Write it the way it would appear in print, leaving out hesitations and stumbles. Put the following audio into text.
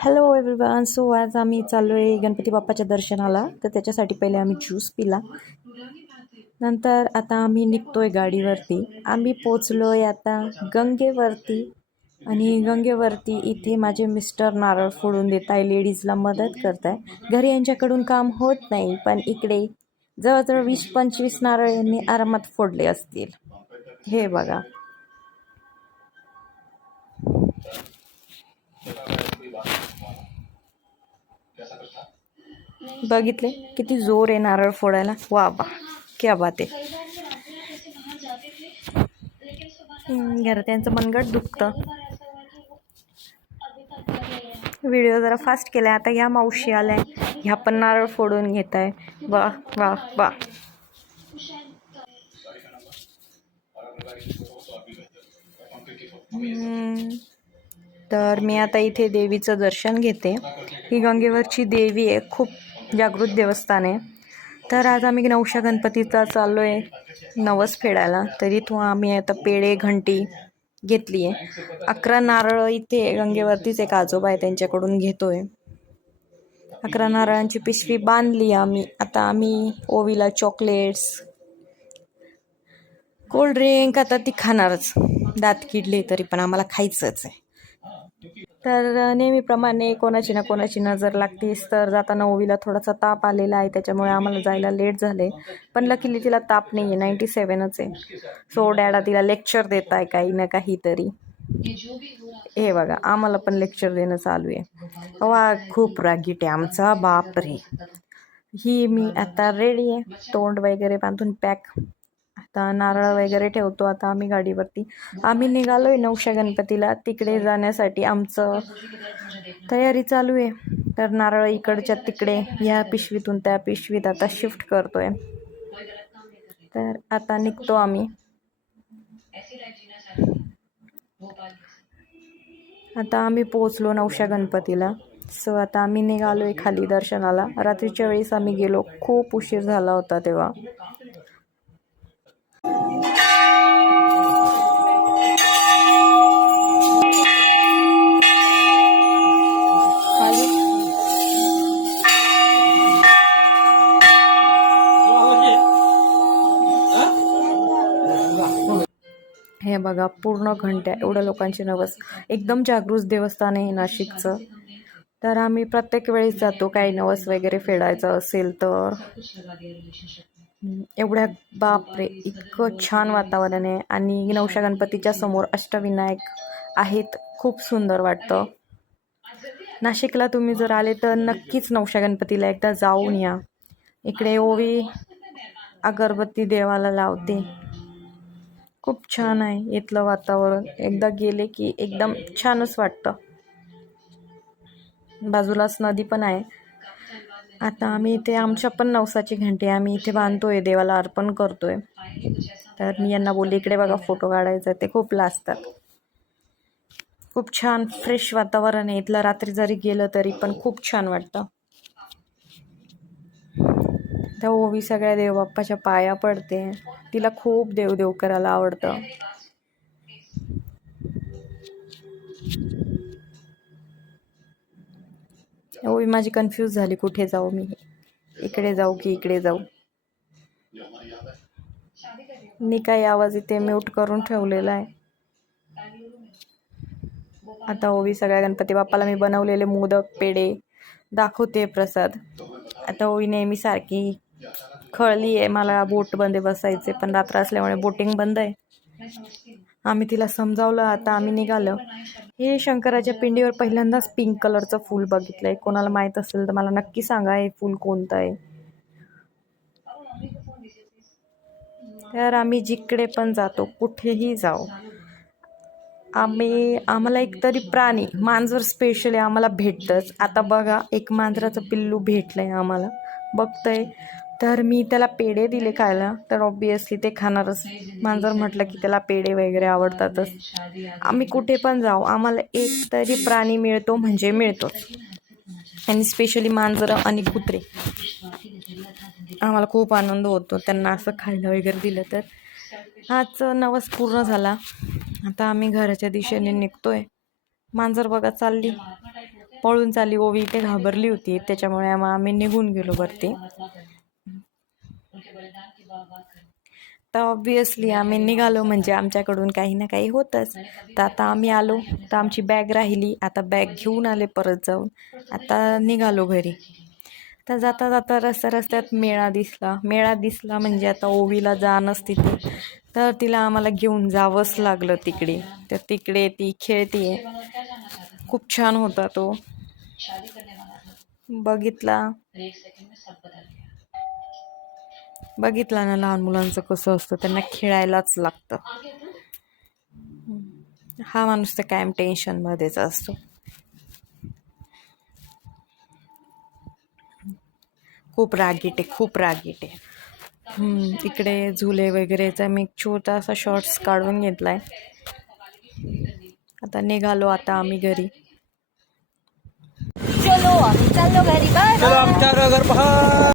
Hello everyone. So आज आम्ही चाललो आहे गणपती बाप्पाच्या दर्शनाला. तर त्याच्यासाठी पहिले आम्ही ज्यूस पिला. नंतर आता आम्ही निघतो आहे गाडीवरती. आम्ही पोचलो आहे आता गंगेवरती. आणि गंगेवरती इथे माझे मिस्टर नारळ फोडून देत आहे, लेडीजला मदत करत आहे. घरी यांच्याकडून काम होत नाही, पण इकडे जवळजवळ 20-25 नारळ यांनी आरामात फोडले असतील. हे बघा, बघितले किती जोर आहे नारळ फोडायला. वा वा, क्या बात आहे. घरात त्यांचं मनगट दुखतं. व्हिडिओ जरा फास्ट केलाय. आता ह्या मावशी आलाय, ह्या पण नारळ फोडून घेत आहे. वा वा वा. तर मी आता इथे देवीचं दर्शन घेते. ही गंगेवरची देवी आहे, खूप जागृत देवस्थान आहे. तर आज आम्ही नवशा गणपतीचा चाललो आहे नवस फेडायला. तर इथून आम्ही आता पेढे घंटी घेतली आहे. 11 नारळ इथे गंगेवरतीच एक आजोबा आहे त्यांच्याकडून घेतोय. 11 नारळांची पिशवी बांधली आम्ही. आता आम्ही ओवीला चॉकलेट्स, कोल्ड ड्रिंक आता ती खाणारच. दात किडले तरी पण आम्हाला खायचंच आहे. तर नेहमीप्रमाणे कोणाची ना कोणाची नजर लागतीस. तर जाताना ओवीला थोडासा ताप आलेला आहे, त्याच्यामुळे आम्हाला जायला लेट झाले. पण लकीली तिला ताप नाही आहे, 97च आहे. सो डॅडा तिला लेक्चर देत आहे काही ना काहीतरी. हे बघा, आम्हाला पण लेक्चर देणं चालू आहे. वा, खूप रागीट आहे आमचा, बाप रे. ही मी आता रेडी आहे, तोंड वगैरे बांधून पॅक. आता नारळ वगैरे ठेवतो. आता आम्ही गाडीवरती आम्ही निघालोय नवशा गणपतीला. तिकडे जाण्यासाठी आमचं तयारी चालू आहे. तर नारळ इकडच्या तिकडे, ह्या पिशवीतून त्या पिशवीत आता शिफ्ट करतोय. तर आता निघतो आम्ही. आता आम्ही पोहोचलो नवशा गणपतीला. सो आता आम्ही निघालोय खाली दर्शनाला. रात्रीच्या वेळेस आम्ही गेलो, खूप उशीर झाला होता तेव्हा. हे बघा, पूर्ण घंट्या एवढ्या लोकांचे नवस. एकदम जागृत देवस्थान आहे नाशिकचं. तर आम्ही प्रत्येक वेळेस जातो काही नवस वगैरे फेडायचं असेल तर. एवढ्या, बापरे, इतकं छान वातावरण आहे. आणि नवशा गणपतीच्या समोर अष्टविनायक आहेत, खूप सुंदर वाटतं. नाशिकला तुम्ही जर आले तर नक्कीच नवशा गणपतीला एकदा जाऊन या. इकडे ओवी अगरबत्ती देवाला लावते. खूप छान आहे इथलं वातावरण. एकदा गेले की एकदम छानच वाटतं. बाजूलाच नदी पण आहे. आता आम्ही इथे आमच्या पण नवसाची घंटी आम्ही इथे बांधतोय, देवाला अर्पण करतोय. तर मी यांना बोलले, इकडे बघा फोटो काढायचा. ते खूप लाजतात. खूप छान फ्रेश वातावरण आहे इथलं. रात्री जरी गेलं तरी पण खूप छान वाटतं. त्या ओवी सगळ्या देवबाप्पाच्या पाया पडते. तिला खूप देवदेव करायला आवडतं. ओवी माझी कन्फ्यूज झाली, कुठे जाऊ मी, इकडे जाऊ की इकडे जाऊ. मी काही आवाज इथे म्यूट करून ठेवलेला आहे. आता ओवी सगळ्या गणपती बाप्पाला मी बनवलेले मोदक पेढे दाखवते प्रसाद. आता ओवी नेहमी सारखी खळली आहे, मला बोट बंदे बसायचे, पण रात्र असल्यामुळे बोटिंग बंद आहे. आम्ही तिला समजावलं. आता आम्ही निघालो. हे शंकराच्या पिंडीवर पहिल्यांदाच पिंक कलरचं फूल बघितलंय. कोणाला माहीत असेल तर मला नक्की सांगा हे फूल कोणतं आहे. तर आम्ही जिकडे पण जातो, कुठेही जाऊ, आम्हाला एक तरी प्राणी, मांजर स्पेशली आम्हाला भेटतंच. आता बघा, एक मांजराचं पिल्लू भेटलंय आम्हाला, बघतंय. तर मी त्याला पेढे दिले खायला, तर ऑब्विसली ते खाणारच. मांजर म्हटलं की त्याला पेढे वगैरे आवडतातच. आम्ही कुठे पण जाऊ, आम्हाला एक तरी प्राणी मिळतो म्हणजे मिळतोच. आणि स्पेशली मांजरं आणि कुत्रे, आम्हाला खूप आनंद होतो त्यांना असं खायला वगैरे दिलं तर. हाच नवस पूर्ण झाला. आता आम्ही घराच्या दिशेने निघतोय. मांजर बघा चालली. पळून चालली. ओवी इथे घाबरली होती, त्याच्यामुळे मग आम्ही निघून गेलो वरती. तर ऑब्वियसली आम्ही निघालो म्हणजे आमच्याकडून काही ना काही होतंच. तर आता आम्ही आलो, तर आमची बॅग राहिली. आता बॅग घेऊन आले परत जाऊन. आता निघालो घरी. तर जाता जाता रस्त्यात मेळा दिसला म्हणजे आता ओवीला जाणंच तिथे. तर तिला आम्हाला घेऊन जावंच लागलं तिकडे. तर तिकडे ती खेळतीये. खूप छान होता तो. बघितला ना लहान मुलांचं कसं असतं, त्यांना खेळायलाच लागतं. हा माणूस तर कायम टेन्शनमध्येच असतो. खूप रागीट आहे. इकडे झुले वगैरेचा मी छोटासा शॉर्ट्स काढून घेतलाय. आता निघालो आता आम्ही घरी. चलो आम्ही चाललो घरी. बाय चलो आमच्या घर पहा.